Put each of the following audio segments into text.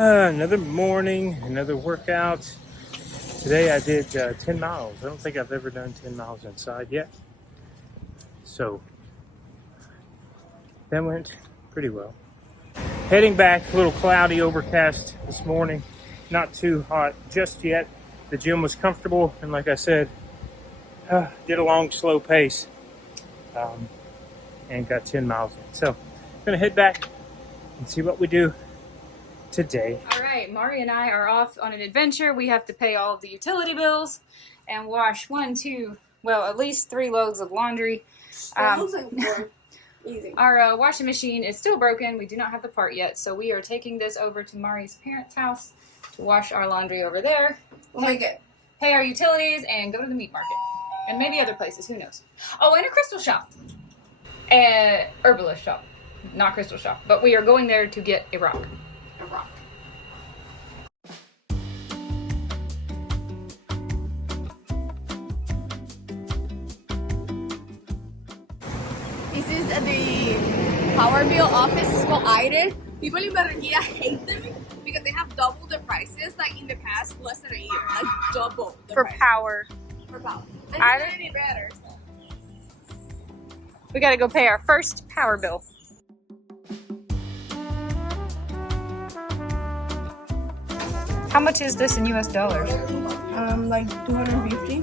Another morning, another workout. Today I did 10 miles. I don't think I've ever done 10 miles inside yet. So that went pretty well. Heading back, a little cloudy, overcast this morning. Not too hot just yet. The gym was comfortable, and like I said, did a long, slow pace and got 10 miles in. So I'm gonna head back and see what we do today. All right, Mari and I are off on an adventure. We have to pay all of the utility bills and wash at least 3 loads of laundry. Looks like 4. Easy. Our washing machine is still broken. We do not have the part yet, so we are taking this over to Mari's parents' house to wash our laundry over there. We'll make it. Pay our utilities and go to the meat market. And maybe other places, who knows. Oh, and a crystal shop. Herbalist shop. Not crystal shop. But we are going there to get a rock. This is the power bill office. It's called Aire. People in Barranquilla hate them because they have double the prices like in the past less than a year. Like double the prices. Power. For power. And Aire? it's not any better. So. We gotta go pay our first power bill. How much is this in US dollars? Like 250.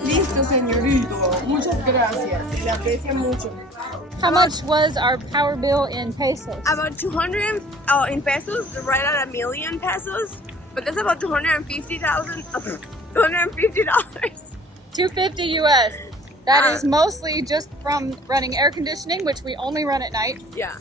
Listo, señorito. Muchas gracias. Le aprecio mucho. How much was our power bill in pesos? About 200 in pesos, right at $1 million pesos. But that's about $250,000. $250. $250 US. That is mostly just from running air conditioning, which we only run at night. Yeah.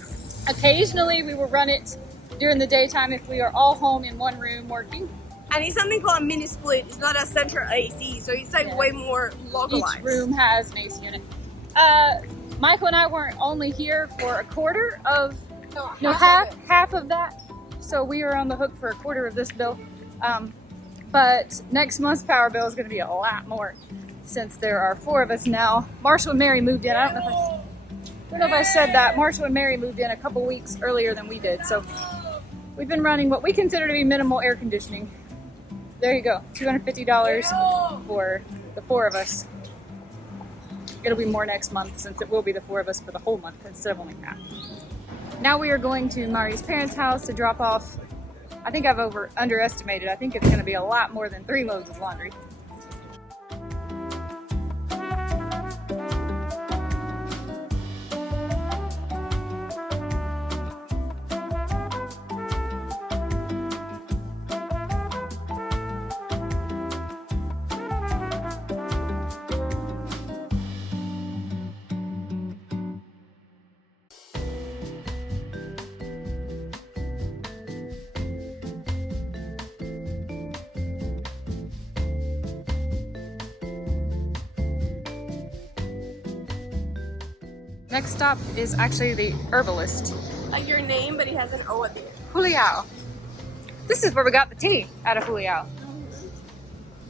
Occasionally we will run it during the daytime if we are all home in one room working. And it's something called a mini split. It's not a central AC, so it's like way more localized. Each room has an AC unit. Michael and I weren't only here for a quarter of, half of that. So we are on the hook for a quarter of this bill. But next month's power bill is going to be a lot more since there are 4 of us now. Marshall and Mary moved in. I don't know if I said that. Marshall and Mary moved in a couple weeks earlier than we did. So we've been running what we consider to be minimal air conditioning. There you go, $250 for the 4 of us. It'll be more next month since it will be the 4 of us for the whole month instead of only half. Now we are going to Mari's parents' house to drop off. I think I've underestimated. I think it's going to be a lot more than 3 loads of laundry. Next stop is actually the herbalist. Like your name, but it has an O at the end. Juliao. This is where we got the tea, out of Juliao.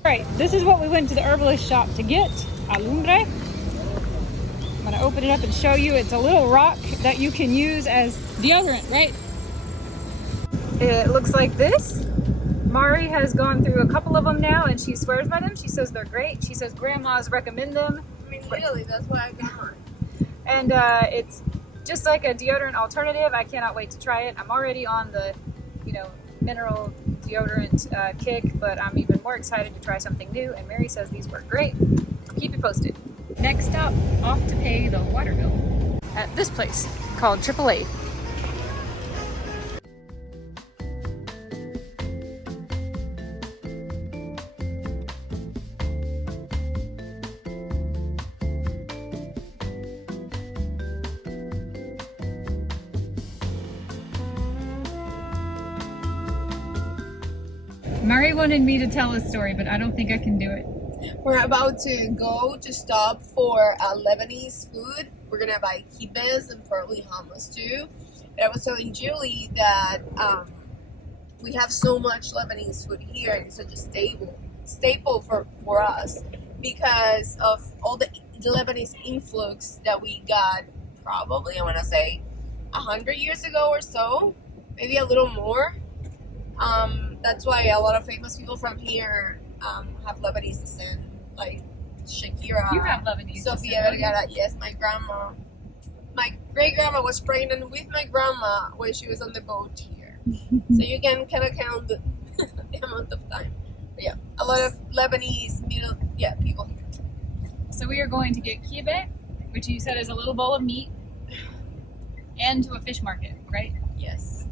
Alright, this is what we went to the herbalist shop to get. Alumbre. I'm gonna open it up and show you. It's a little rock that you can use as deodorant, right? It looks like this. Mari has gone through a couple of them now and she swears by them. She says they're great. She says grandmas recommend them. I mean, literally, that's why I got mine. And it's just like a deodorant alternative. I cannot wait to try it. I'm already on the, mineral deodorant kick, but I'm even more excited to try something new. And Mary says these work great. Keep you posted. Next stop, off to pay the water bill at this place called AAA. Mari wanted me to tell a story, but I don't think I can do it. We're about to go to stop for Lebanese food. We're gonna buy kibbehs and probably hummus too. And I was telling Julie that we have so much Lebanese food here, and it's such a staple for us because of all the Lebanese influx that we got. Probably, I want to say, 100 years ago or so, maybe a little more. That's why a lot of famous people from here have Lebanese descent, like Shakira. You have Lebanese Sofia descent, Vergara. Yes, my grandma. My great grandma was pregnant with my grandma when she was on the boat here. So you can kind of count the amount of time. But yeah, a lot of Lebanese people here. So we are going to get kibbeh, which you said is a little bowl of meat, and to a fish market, right? Yes.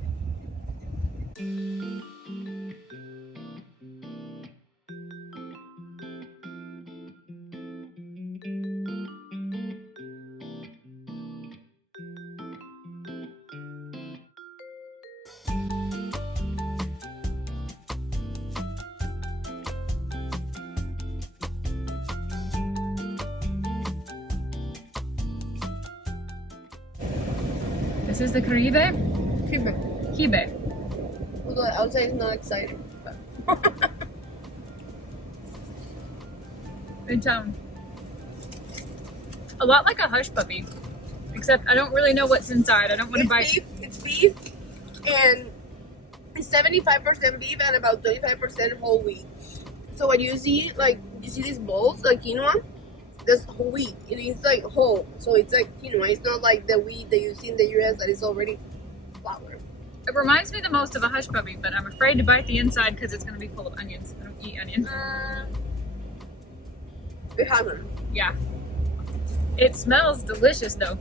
This is the karibe Kibbeh. kibbeh. Although outside it's not exciting. But It's a lot like a hush puppy, except I don't really know what's inside. I don't want to bite. It's beef, and it's 75% beef and about 25% whole wheat. So when you see you see these bowls like quinoa, that's whole wheat. It is like whole, so it's like quinoa. It's not like the wheat that you see in the US that is already flour. It reminds me the most of a hush puppy, but I'm afraid to bite the inside because it's going to be full of onions. I don't eat onions. It hasn't. Yeah. It smells delicious though.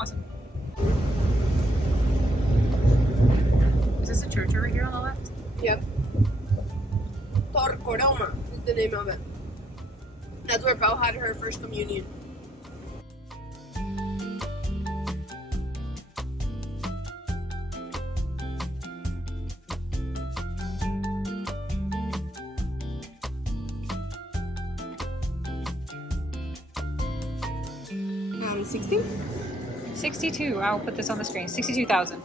Awesome. Is this a church over here on the left? Yep. Torcoroma is the name of it. That's where Pau had her first communion. $60? 62. I'll put this on the screen. 62,000.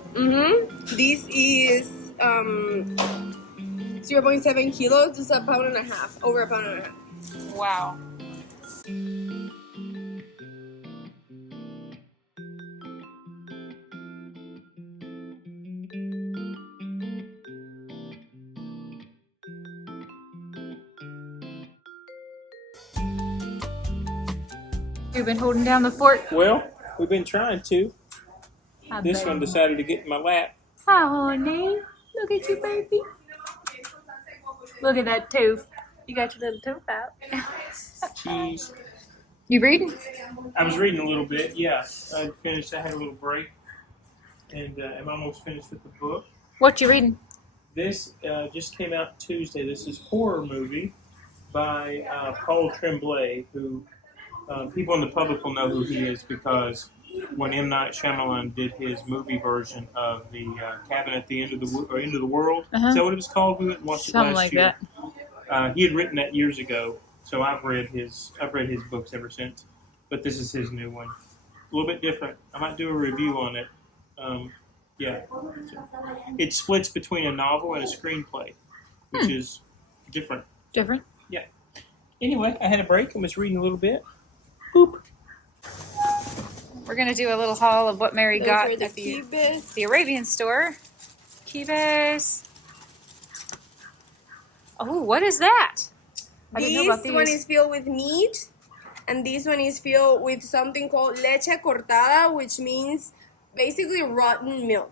This is 0.7 kilos. It's a pound and a half. Over a pound and a half. Wow. You've been holding down the fort. Well, we've been trying to. Hi, This baby. one decided to get in my lap. Hi, honey. Look at you, baby. Look at that tooth. You got your little tooth out. Jeez. You reading? I was reading a little bit, yeah. I finished, I had a little break. And I'm almost finished with the book. What you reading? This just came out Tuesday. This is a horror movie by Paul Tremblay, who people in the public will know who he is because when M. Night Shyamalan did his movie version of the Cabin at the End of the World, is that what it was called? We went and watched it Something last like year. that. He had written that years ago, so I've read his books ever since. But this is his new one, a little bit different. I might do a review on it. Yeah, it splits between a novel and a screenplay, which is different. Different? Yeah. Anyway, I had a break and was reading a little bit. Boop. We're going to do a little haul of what Mary Those got were the at the kibbehs. Arabian store. Kibbehs. Oh, what is that? I didn't know about This one these. is filled with meat, and this one is filled with something called leche cortada, which means basically rotten milk.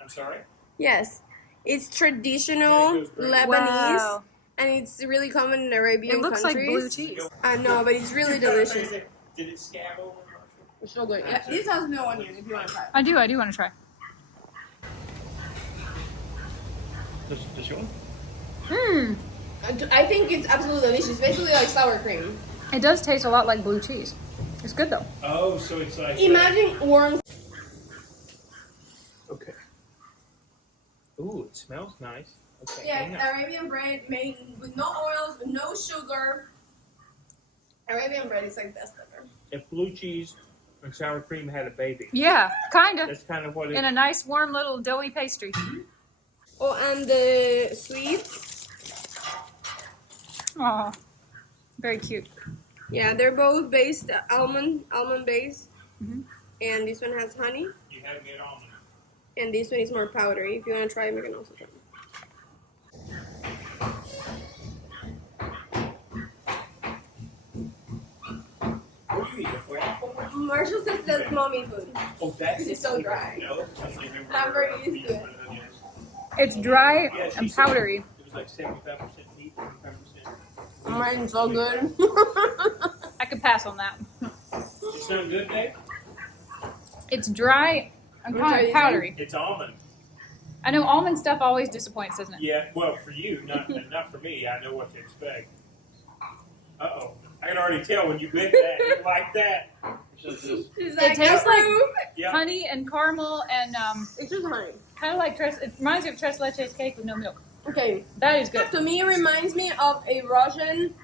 I'm sorry. Yes, it's traditional Lebanese, Wow. and it's really common in Arabian It looks countries. like blue cheese. I know, but it's really delicious. Did it scab over? It's so good. Yeah, this has no onion if you want to try it. I do want to try. This one? I think it's absolutely delicious. Basically like sour cream. It does taste a lot like blue cheese. It's good though. Oh, so it's like. Imagine worms. Okay. Ooh, it smells nice. Okay. Yeah, hang on. Arabian bread made with no oils, with no sugar. Arabian bread is like best ever. If blue cheese and sour cream had a baby, Yeah, kind of. that's kind of what it In a nice, warm little doughy pastry. Oh, and the sweets. Oh, very cute. Yeah, they're both based almond based. And this one has honey. You have it on. And this one is more powdery. If you want to try it, you can also try it. What do you eat? A flaffle? Marshall says that's mommy food. Oh, that's It's so dry. No, I'm very used to it. It's dry Yeah, she and said powdery. It was like 75% meat, 25%. Mine's so good. I could pass on that. It's not good, Dave? It's dry and Which are kind you of powdery. It's almond. I know almond stuff always disappoints, doesn't it? Yeah, well, for you, not for me. I know what to expect. Uh-oh. I can already tell when you bit that. You like that. She's It tastes like Yeah. honey and caramel and It's just honey. kind of like it reminds me of tres leches cake with no milk. Okay. That is good. To me, it reminds me of a Russian.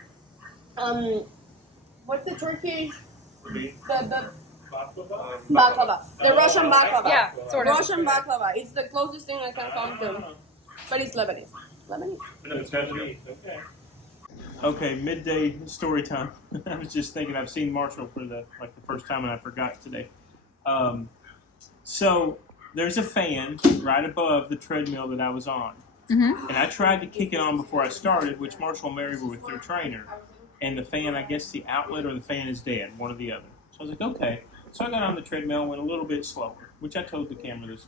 What's the Turkish? The Baklava? baklava. The Russian baklava. Yeah, sort of. Russian baklava. It's the closest thing I can come to. But it's Lebanese. Lebanese. No, it's Lebanese. Okay. Okay, midday story time. I was just thinking I've seen Marshall for the first time and I forgot today. So there's a fan right above the treadmill that I was on. Mm-hmm. And I tried to kick it on before I started, which Marshall and Mary were with their trainer. And the fan, I guess the outlet or the fan is dead, one or the other. So I was like, okay. So I got on the treadmill and went a little bit slower, which I told the camera this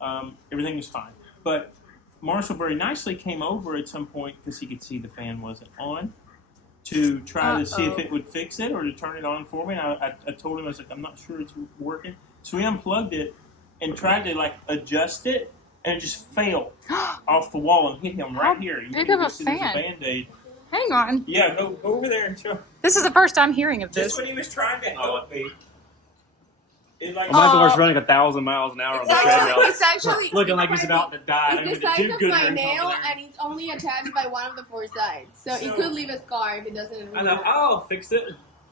morning. Everything was fine. But Marshall very nicely came over at some point because he could see the fan wasn't on to try to see if it would fix it or to turn it on for me. And I told him, I was like, I'm not sure it's working. So we unplugged it and tried to adjust it, and it just fell off the wall and hit him right here. You big can of a just see there's fan. Band-Aid. Hang on. Yeah, go over there and show. This is the first time hearing of Just this. when he was trying to help me. It Michael was running 1,000 miles an hour on the treadmill, It's actually looking like he's about to die. It's the size of my nail, and it's only attached by one of the four sides. So it could leave a scar if it doesn't. I know. I'll fix it.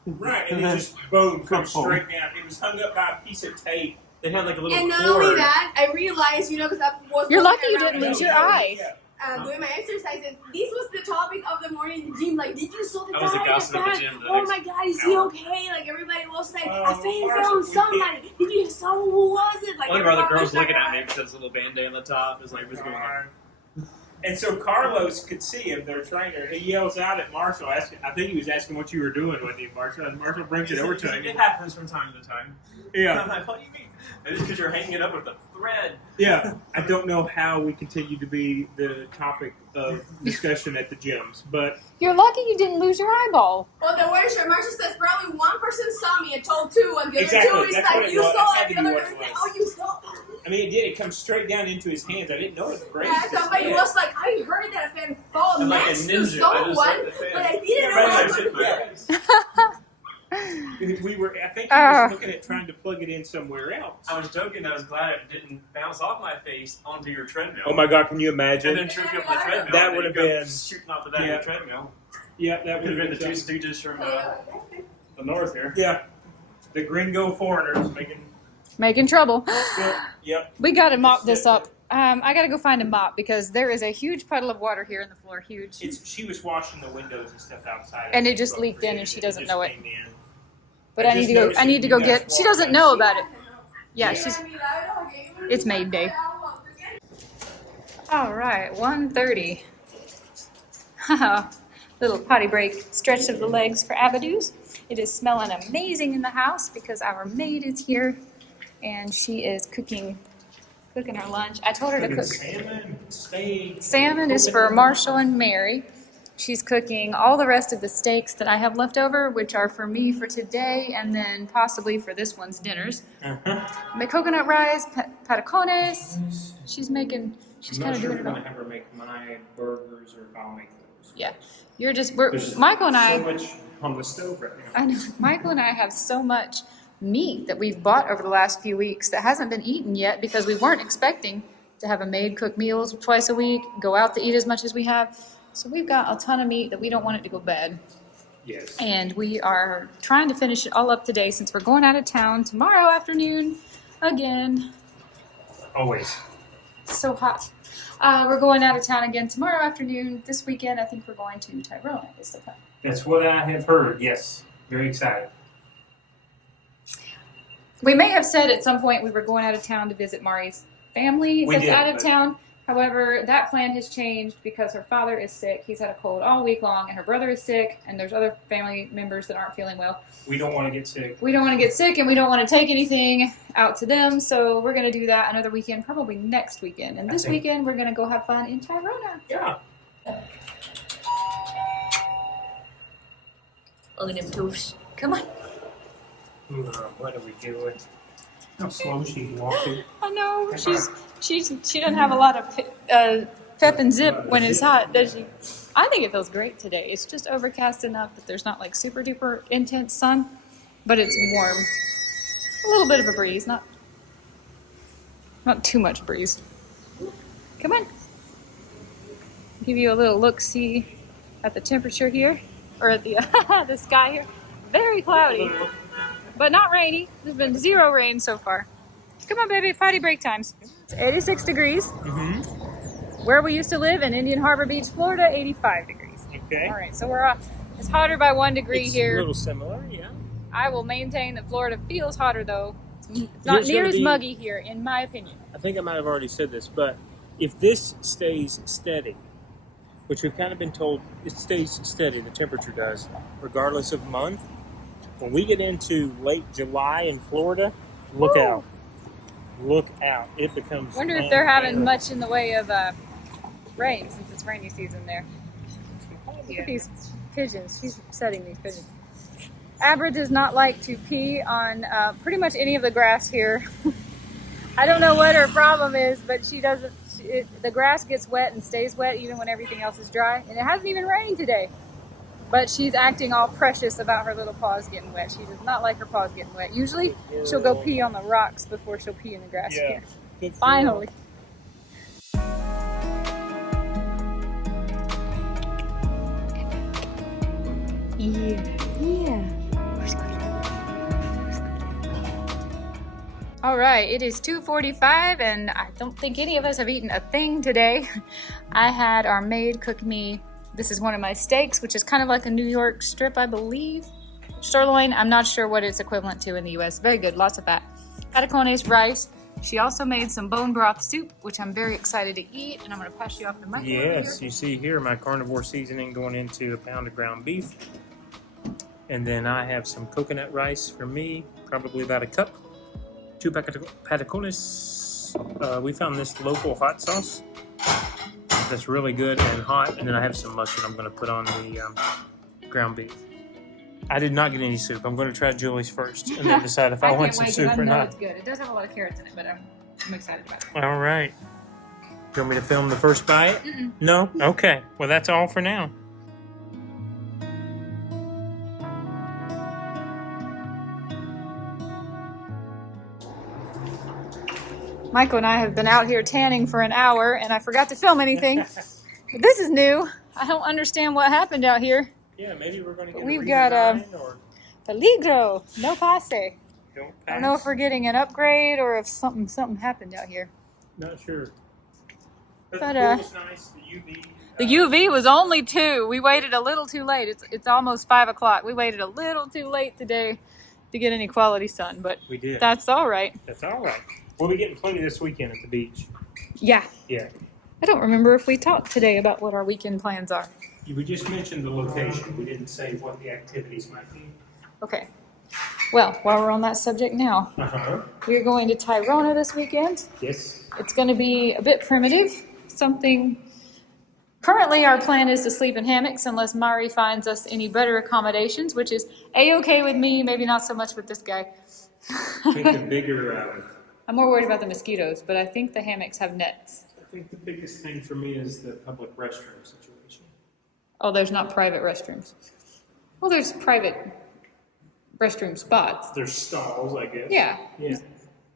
Right, and it just boom, comes straight down. It was hung up by a piece of tape. They had like a little And not cord. only that, I realized, because I was You're lucky you walking didn't around lose your eye. doing my exercises. This was the topic of the morning in the gym. Like, did you saw the I was the guy? gossip of the gym the Oh next my God, is he hour. okay? Like everybody was like, Oh, a fan Marshall, fell on you somebody. Did you saw who was it? Like One of our other everybody girls was looking like, at me because there's a little band-aid on the top. It's like, what's going on? And so Carlos could see him, their trainer. He yells out at Marshall. I think he was asking what you were doing with him, Marshall. And Marshall brings it over to him. It happens from time to time. And Yeah, I'm like, what do you mean? It's because you're hanging it up with a thread. yeah. I don't know how we continue to be the topic of discussion at the gyms, but You're lucky you didn't lose your eyeball. Well, the worst, Marshall says probably one person saw me and told two, and the other Exactly, two is that's what like, it you was. saw That it. had The to be other what one it is like, was. oh, you saw it. I mean, it did. It comes straight down into his hands. I didn't know it grazed Yeah, his somebody head. was like, I heard that a fan fall I'm like a next to ninja. I just someone, like the fan. but I didn't know Everybody what likes it, was man. it. We were. I think he was looking at trying to plug it in somewhere else. I was joking. I was glad it didn't bounce off my face onto your treadmill. Oh my God! Can you And imagine? then trip you up on the treadmill. That and would have then you go been- shooting off the back yeah. of the treadmill. Yeah, that Could would have been the two stooges from the north here. Yeah, the gringo foreigners Making trouble. Yep. We got to mop this up. I got to go find a mop because there is a huge puddle of water here in the floor. Huge. She was washing the windows and stuff outside, And it just leaked in and she doesn't know it. came in. But I I need just to go. noticed I need to go you guys get. She walked doesn't by. know about it. Yeah, Yeah. she's. It's maid day. All right, 1:30. Little potty break, stretch of the legs for Abadoos. It is smelling amazing in the house because our maid is here, and she is cooking our lunch. I told her to cook. Salmon, steak. Salmon is for Marshall and Mary. She's cooking all the rest of the steaks that I have left over, which are for me for today and then possibly for this one's dinners. My coconut rice, patacones. She's kind of doing it all. I'm not sure if I'm gonna have her make my burgers or if I'll make those. Yeah, Michael and So I, much on the stove right now. I know, Michael and I have so much meat that we've bought over the last few weeks that hasn't been eaten yet because we weren't expecting to have a maid cook meals twice a week, go out to eat as much as we have. So we've got a ton of meat that we don't want it to go bad. Yes. And we are trying to finish it all up today since we're going out of town tomorrow afternoon again. Always. So hot. We're going out of town again tomorrow afternoon. This weekend, I think we're going to Tyrone. Is the plan. That's what I have heard. Yes. Very excited. We may have said at some point we were going out of town to visit Mari's family that's out of town. However, that plan has changed because her father is sick. He's had a cold all week long, and her brother is sick, and there's other family members that aren't feeling well. We don't want to get sick. We don't want to get sick, and we don't want to take anything out to them, so we're going to do that another weekend, probably next weekend. And this weekend, we're going to go have fun in Tyrona. Yeah. Look at them toes. Come on. What are we doing? How slow she's walking. I know. She doesn't have a lot of pep and zip when it's hot, does she? I think it feels great today. It's just overcast enough that there's not like super duper intense sun, but it's warm. A little bit of a breeze, not too much breeze. Come on. Give you a little look-see at the temperature here, or at the the sky here. Very cloudy, but not rainy. There's been 0 rain so far. Come on, baby, potty break times. It's 86 degrees. Mm-hmm. Where we used to live in Indian Harbor Beach, Florida, 85 degrees. Okay. All right, so we're it's hotter by 1 degree here. A little similar, yeah. I will maintain that Florida feels hotter, though. It's not near as muggy here, in my opinion. I think I might have already said this, but if this stays steady, which we've kind of been told it stays steady, the temperature does, regardless of month, when we get into late July in Florida, look out. Look out. It becomes... Wonder if they're having much in the way of rain, since it's rainy season there. Look at these pigeons. She's setting these pigeons. Abra does not like to pee on pretty much any of the grass here. I don't know what her problem is, but she doesn't. The grass gets wet and stays wet even when everything else is dry. And it hasn't even rained today. But she's acting all precious about her little paws getting wet. She does not like her paws getting wet. Usually she'll go pee on the rocks before she'll pee in the grass here. Finally. Yeah. All right, it is 2:45 and I don't think any of us have eaten a thing today. I had our maid cook me, this is one of my steaks, which is kind of like a New York strip, I believe. Sirloin, I'm not sure what it's equivalent to in the US. Very good, lots of fat. Patacones rice. She also made some bone broth soup, which I'm very excited to eat, and I'm gonna pass you off the mic. Yes, you see here my carnivore seasoning going into a pound of ground beef. And then I have some coconut rice for me, probably about a cup. 2 patacones. We found this local hot sauce that's really good and hot. And then I have some mustard I'm going to put on the ground beef. I did not get any soup. I'm going to try Julie's first and then decide if I want some soup or not. It's good. It does have a lot of carrots in it, but I'm excited about it. All right. You want me to film the first bite? No? Okay. Well, that's all for now. Michael and I have been out here tanning for an hour, and I forgot to film anything. But this is new. I don't understand what happened out here. Yeah, maybe we're going to get We've got peligro, no pase. I don't know if we're getting an upgrade or if something happened out here. Not sure. But the pool was nice. The UV. The UV was only 2. We waited a little too late. It's almost 5 o'clock. We waited a little too late today to get any quality sun, but we did. That's all right. That's all right. We'll be getting plenty this weekend at the beach. Yeah. Yeah. I don't remember if we talked today about what our weekend plans are. We just mentioned the location. We didn't say what the activities might be. Okay. Well, while we're on that subject now, we're going to Tyrona this weekend. Yes. It's going to be a bit primitive. Currently, our plan is to sleep in hammocks unless Mari finds us any better accommodations, which is A-okay with me, maybe not so much with this guy. I think the bigger... I'm more worried about the mosquitoes, but I think the hammocks have nets. I think the biggest thing for me is the public restroom situation. Oh, there's not private restrooms. Well, there's private restroom spots. There's stalls, I guess. Yeah.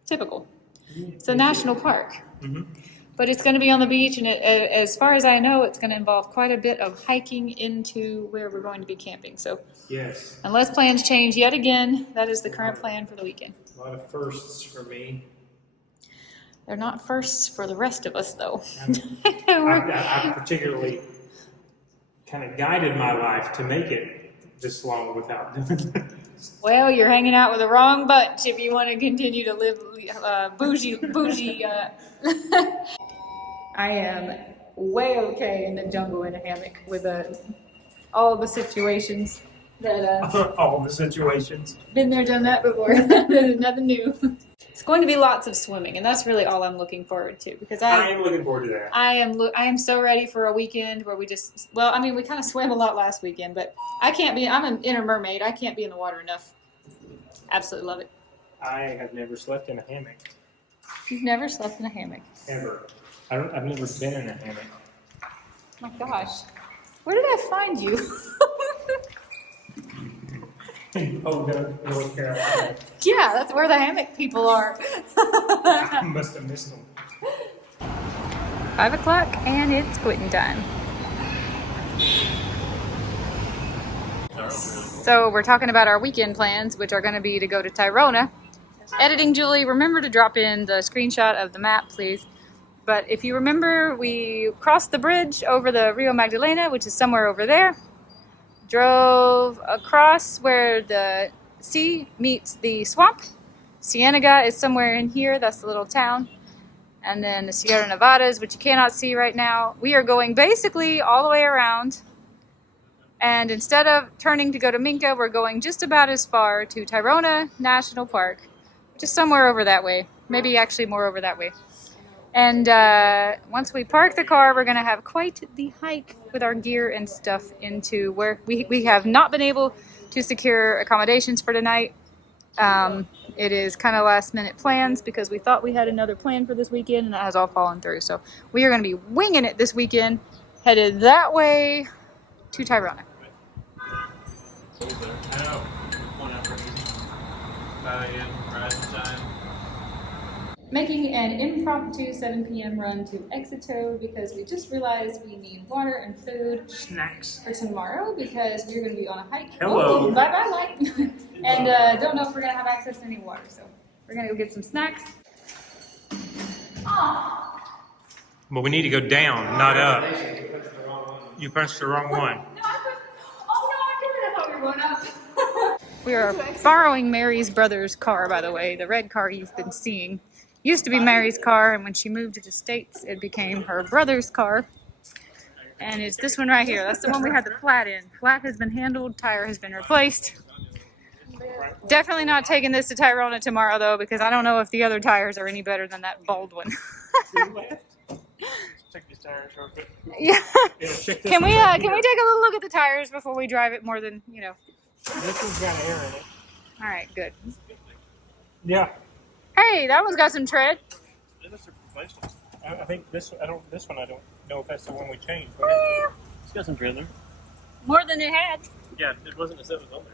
Typical. It's a national park. Mm-hmm. But it's going to be on the beach, and as far as I know, it's going to involve quite a bit of hiking into where we're going to be camping. So, yes. Unless plans change yet again, that is the current plan for the weekend. A lot of firsts for me. They're not firsts for the rest of us, though. I particularly kind of guided my life to make it this long without doing this. Well, you're hanging out with the wrong bunch if you want to continue to live bougie. I am way okay in the jungle in a hammock with all the situations that All the situations. been there, done that before. Nothing new. It's going to be lots of swimming, and that's really all I'm looking forward to because I am looking forward to that. I am so ready for a weekend where we just, well, I mean, we kind of swam a lot last weekend, but I'm an inner mermaid. I can't be in the water enough. Absolutely love it. I have never slept in a hammock. You've never slept in a hammock? Ever. I've never been in a hammock. Oh my gosh. Where did I find you? Oh, no, North Carolina. Yeah, that's where the hammock people are. I must have missed them. 5 o'clock and it's quitting time. So we're talking about our weekend plans, which are going to be to go to Tyrona. Editing Julie, remember to drop in the screenshot of the map, please. But if you remember, we crossed the bridge over the Rio Magdalena, which is somewhere over there. Drove across where the sea meets the swamp. Cienega is somewhere in here. That's the little town. And then the Sierra Nevadas, which you cannot see right now. We are going basically all the way around. And instead of turning to go to Minca, we're going just about as far to Tyrona National Park, which is somewhere over that way. Maybe actually more over that way. And once we park the car, we're going to have quite the hike with our gear and stuff into where we have not been able to secure accommodations for tonight. It is kind of last minute plans because we thought we had another plan for this weekend and that has all fallen through. So we are going to be winging it this weekend, headed that way to Tyrona. I know. One hour easy. Rise time. Making an impromptu 7 p.m. run to Exito because we just realized we need water and food Snacks. for tomorrow because we're going to be on a hike. Hello. Oh, bye-bye, light. And don't know if we're going to have access to any water, so we're going to go get some snacks. Aww. But we need to go down, not up. You punched the wrong one. No, I thought we were going up. We are borrowing Mary's brother's car, by the way, the red car you've been seeing. Used to be Mary's car, and when she moved to the States, it became her brother's car. And it's this one right here. That's the one we had the flat in. Flat has been handled, tire has been replaced. Definitely not taking this to Tyrona tomorrow, though, because I don't know if the other tires are any better than that bald one. Check these tires real quick. Yeah. Can we one. take a little look at the tires before we drive it more than, you know? This one's got air in it. All right, good. Yeah. Hey, that one's got some tread. I think this one, I don't know if that's the one we changed. But It's got some trailer. More than it had. Yeah, it wasn't as if it was on there.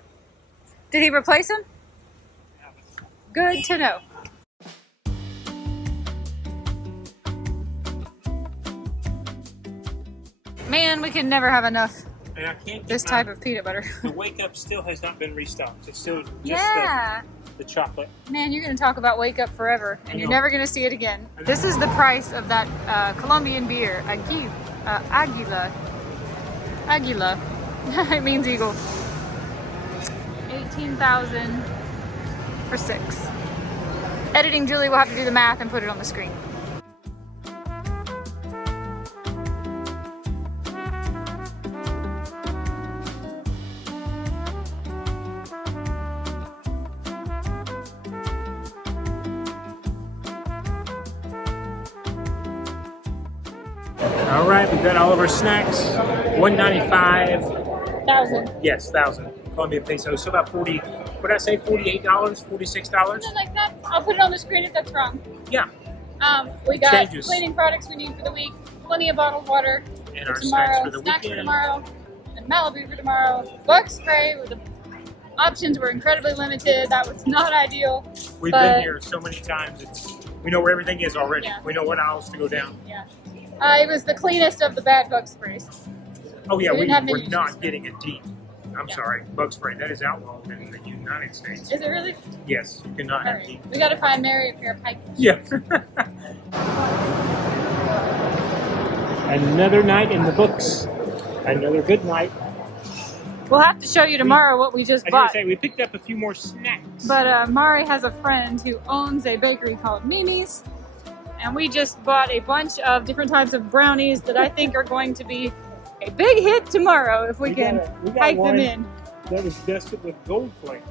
Did he replace him? Good to know. Man, we can never have enough And I can't this type of peanut butter. The Wake Up still has not been restocked. It's still just Yeah. the chocolate. Man, you're going to talk about Wake Up forever, and you're know. never going to see it again. This is the price of that Colombian beer, Aguila. Aguila. It means eagle. 18,000 for 6. Editing Julie will have to do the math and put it on the screen. All right, we've got all of our snacks. $195. 1,000. Yes, 1,000 Colombian pesos. So about 40. What did I say? $48, $46. Something like that. I'll put it on the screen if that's wrong. Yeah. We got Changes. cleaning products we need for the week, plenty of bottled water And for our tomorrow, snacks for the snacks for weekend. tomorrow, and Malibu for tomorrow. Bug spray, with the options were incredibly limited. That was not ideal. We've But- been here so many times. We know where everything is already. Yeah. We know what aisles to go down. Yeah. It was the cleanest of the bad bug sprays. Oh yeah, We didn't have we're many not issues. getting a deep. I'm Yeah. sorry, bug spray. That is outlawed in the United States. Is it really? Yes, you cannot have Alright. deep. We gotta find Mary a pair of hikers. Yeah. Another night in the books. Another good night. We'll have to show you tomorrow what we just I was bought. gonna say we picked up a few more snacks. But Mari has a friend who owns a bakery called Mimi's, and we just bought a bunch of different types of brownies that I think are going to be a big hit tomorrow if we can got hype one them in. that was dusted with gold flake.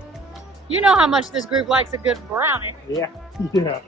You know how much this group likes a good brownie. Yeah. Yeah.